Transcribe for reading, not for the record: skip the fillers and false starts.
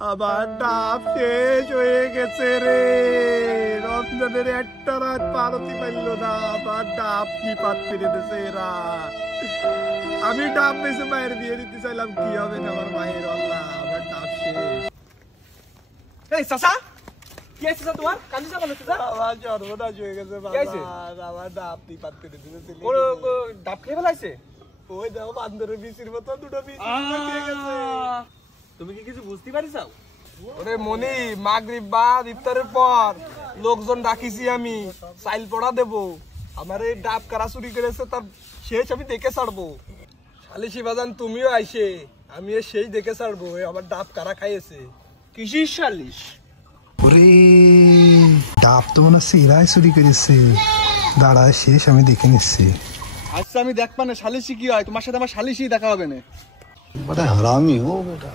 আমার ডাব শেষ হয়ে গেছে রে। রমজানের একটা রাত পারতি পারল না, আমার ডাব কি পাত্রে দিতেছে এরা। আমি ডাব বেশি মায়ের বিয়ে দিতে চাইলাম, কি হবে না আমার মায়ের। আল্লাহ, আমার ডাব শেষ। এই চাচা, কি আছে চাচা তোমার? কান্দিছো কেন চাচা? আমার সর্বনাশ হয়ে গেছে বাবা, আমার ডাব কি পাত্রে দিতেছে। ডাব খেয়ে ফেলাইছে? ওই দেখো বান্দরের বিচির মতো দুটো বিচি খেয়ে গেছে। তুমি কি কিছু বুঝতে পারিস? ওরে মনি, মাগরিব বাদ ইফতারের পর লোকজন ডাকিছি আমি, চাইল পড়া দেবো। আমার এই ডাব কারা চুরি করেছে তার শেষ আমি দেখে ছাড়বো। শালিশি বাজান তুমিও আইসে, আমি এর শেষ দেখে ছাড়বো আমার ডাব কারা খাইয়েছে। কিসির সালিশ? ওরে ডাব তো মনে হচ্ছে এরাই চুরি করেছে। দাঁড়া, শেষ আমি দেখে নিচ্ছি। আচ্ছা আমি দেখবা না সালিশি কি হয়, তোমার সাথে আমার সালিশি দেখা হবে না। बड़ा हरामी हो बेटा।